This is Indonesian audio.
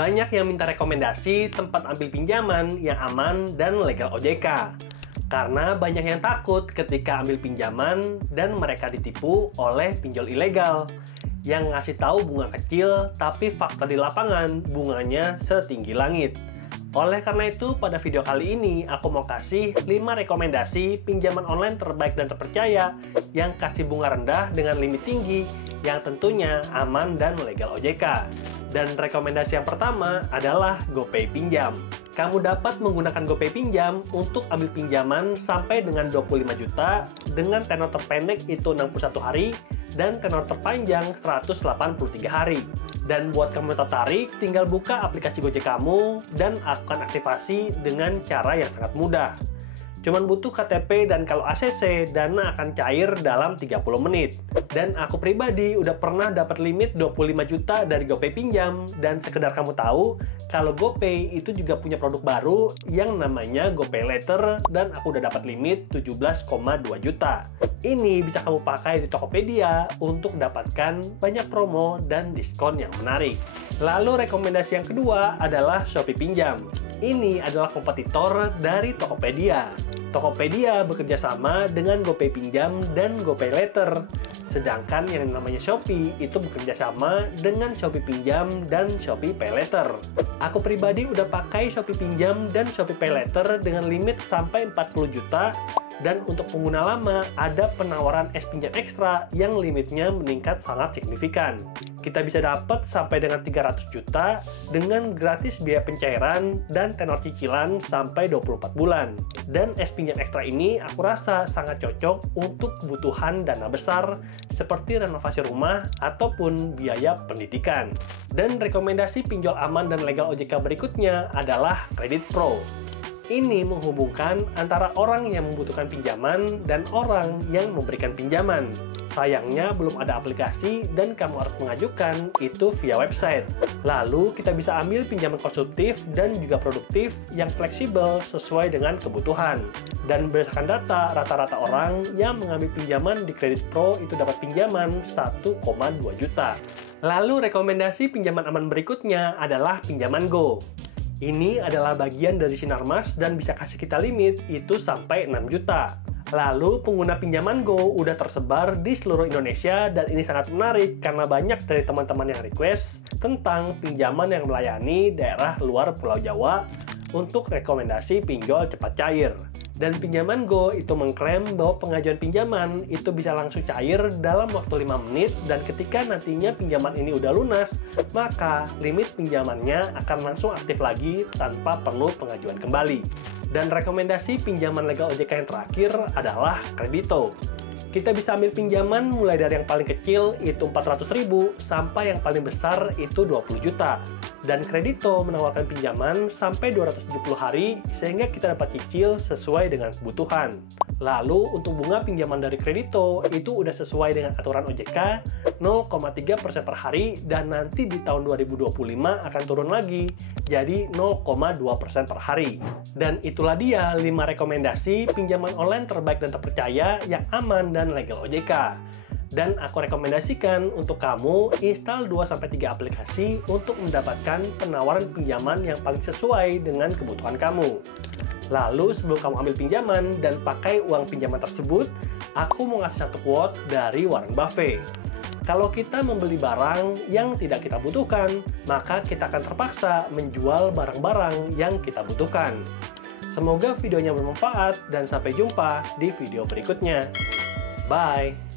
Banyak yang minta rekomendasi tempat ambil pinjaman yang aman dan legal OJK. Karena banyak yang takut ketika ambil pinjaman dan mereka ditipu oleh pinjol ilegal yang ngasih tahu bunga kecil, tapi fakta di lapangan bunganya setinggi langit. Oleh karena itu, pada video kali ini aku mau kasih 5 rekomendasi pinjaman online terbaik dan terpercaya yang kasih bunga rendah dengan limit tinggi yang tentunya aman dan legal OJK. Dan rekomendasi yang pertama adalah GoPay Pinjam. Kamu dapat menggunakan GoPay Pinjam untuk ambil pinjaman sampai dengan 25 juta dengan tenor terpendek itu 61 hari dan tenor terpanjang 183 hari. Dan buat kamu yang tertarik, tinggal buka aplikasi Gojek kamu dan akan aktivasi dengan cara yang sangat mudah. Cuman butuh KTP dan kalau ACC, dana akan cair dalam 30 menit. Dan aku pribadi udah pernah dapat limit 25 juta dari GoPay Pinjam. Dan sekedar kamu tahu, kalau GoPay itu juga punya produk baru yang namanya GoPay Later dan aku udah dapat limit 17,2 juta. Ini bisa kamu pakai di Tokopedia untuk dapatkan banyak promo dan diskon yang menarik. Lalu rekomendasi yang kedua adalah Shopee Pinjam. Ini adalah kompetitor dari Tokopedia. Tokopedia bekerja sama dengan GoPay Pinjam dan GoPay Later. Sedangkan yang namanya Shopee itu bekerja sama dengan Shopee Pinjam dan Shopee Pay Later. Aku pribadi udah pakai Shopee Pinjam dan Shopee Pay Later dengan limit sampai 40 juta. Dan untuk pengguna lama, ada penawaran es pinjam ekstra yang limitnya meningkat sangat signifikan. Kita bisa dapat sampai dengan 300 juta dengan gratis biaya pencairan dan tenor cicilan sampai 24 bulan. Dan es pinjam ekstra ini aku rasa sangat cocok untuk kebutuhan dana besar seperti renovasi rumah ataupun biaya pendidikan. Dan rekomendasi pinjol aman dan legal OJK berikutnya adalah Kredit Pro. Ini menghubungkan antara orang yang membutuhkan pinjaman dan orang yang memberikan pinjaman. Sayangnya belum ada aplikasi dan kamu harus mengajukan itu via website. Lalu kita bisa ambil pinjaman konsumtif dan juga produktif yang fleksibel sesuai dengan kebutuhan. Dan berdasarkan data, rata-rata orang yang mengambil pinjaman di Kredit Pro itu dapat pinjaman 1,2 juta. Lalu rekomendasi pinjaman aman berikutnya adalah Pinjaman Go. Ini adalah bagian dari Sinarmas dan bisa kasih kita limit itu sampai 6 juta. Lalu pengguna Pinjaman Go udah tersebar di seluruh Indonesia dan ini sangat menarik karena banyak dari teman-teman yang request tentang pinjaman yang melayani daerah luar Pulau Jawa untuk rekomendasi pinjol cepat cair. Dan Pinjaman Go itu mengklaim bahwa pengajuan pinjaman itu bisa langsung cair dalam waktu 5 menit dan ketika nantinya pinjaman ini udah lunas, maka limit pinjamannya akan langsung aktif lagi tanpa perlu pengajuan kembali. Dan rekomendasi pinjaman legal OJK yang terakhir adalah Kredito. Kita bisa ambil pinjaman mulai dari yang paling kecil itu 400.000 sampai yang paling besar itu 20 juta. Dan Kredito menawarkan pinjaman sampai 270 hari sehingga kita dapat cicil sesuai dengan kebutuhan. Lalu untuk bunga pinjaman dari Kredito itu udah sesuai dengan aturan OJK 0,3% per hari dan nanti di tahun 2025 akan turun lagi jadi 0,2% per hari. Dan itulah dia 5 rekomendasi pinjaman online terbaik dan terpercaya yang aman dan legal OJK. Dan aku rekomendasikan untuk kamu install 2-3 aplikasi untuk mendapatkan penawaran pinjaman yang paling sesuai dengan kebutuhan kamu. Lalu sebelum kamu ambil pinjaman dan pakai uang pinjaman tersebut, aku mau ngasih satu quote dari Warren Buffett. Kalau kita membeli barang yang tidak kita butuhkan, maka kita akan terpaksa menjual barang-barang yang kita butuhkan. Semoga videonya bermanfaat dan sampai jumpa di video berikutnya. Bye!